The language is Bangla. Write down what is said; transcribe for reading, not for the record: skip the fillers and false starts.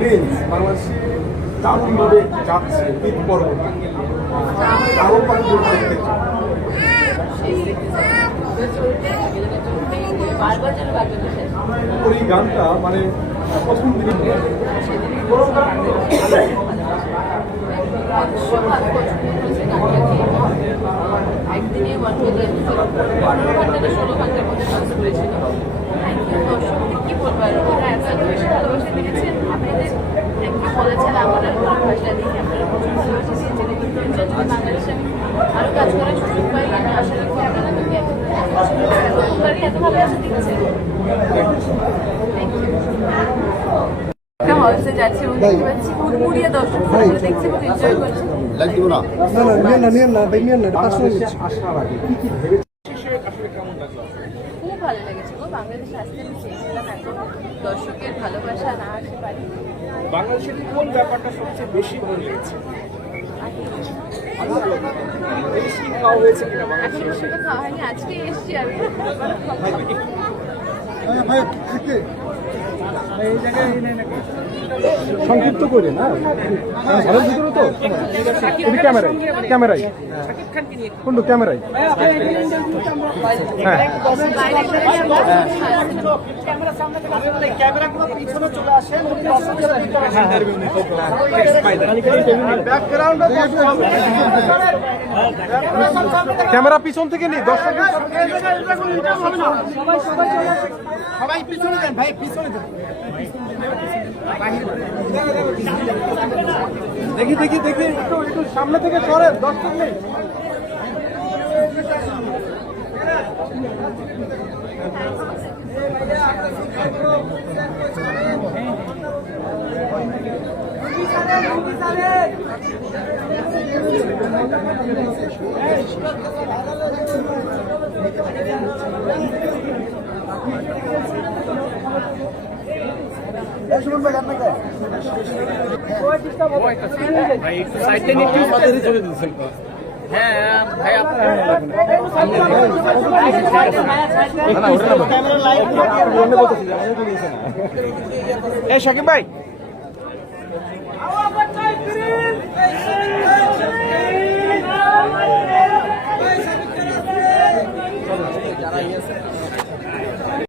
প্রিন্স বাংলাদেশ দারুণভাবে যাচ্ছে ঈদ পরবর্তী আরও কয়েকজন দেখতে ওর এই গানটা মানে প্রথম দিনে একদিনে 16 ঘন্টার মধ্যে কাজ করেছিল। কি বলবো আর ওরা এত বেশি ভালোবাসা দিয়েছেন, আপনাদের একটু বলেছেন আমার ভাষা দিয়ে আপনারা প্রচুর ভালোবাসা দিয়েছেন। যদি বাংলাদেশে আমি আরও কাজ করার সুযোগ পাই, আমি আশা রাখি আপনারা যদি এত ভালোবাসা দিচ্ছেন। হলসে যাচ্ছে এবং দেখতে পাচ্ছি হুড়মুড়িয়ে দর্শক দেখছে এবং এনজয় করছে। খুব ভালো লেগেছে গো, বাংলাদেশে আসতে আমি চেয়েছিলাম, এখন দর্শকের ভালোবাসা না আসতে পারি। বাংলাদেশের কোন ব্যাপারটা সবচেয়ে বেশি ভালো লেগেছে? এখন সেটা খাওয়া হয়নি, আজকে এসছি আমি। সংক্ষিপ্ত করে না ঘরের ভিতরে তো ক্যামেরায় ক্যামেরায় কোনটা ক্যামেরায় হ্যাঁ ক্যামেরা পিছন থেকে নি দর্শক সবাই পিছনে দেন ভাই, পিছনে দেন। দেখি দেখি দেখি একটু একটু সামনে থেকে সরেন, দর্শক নেই। শাকিব ভাই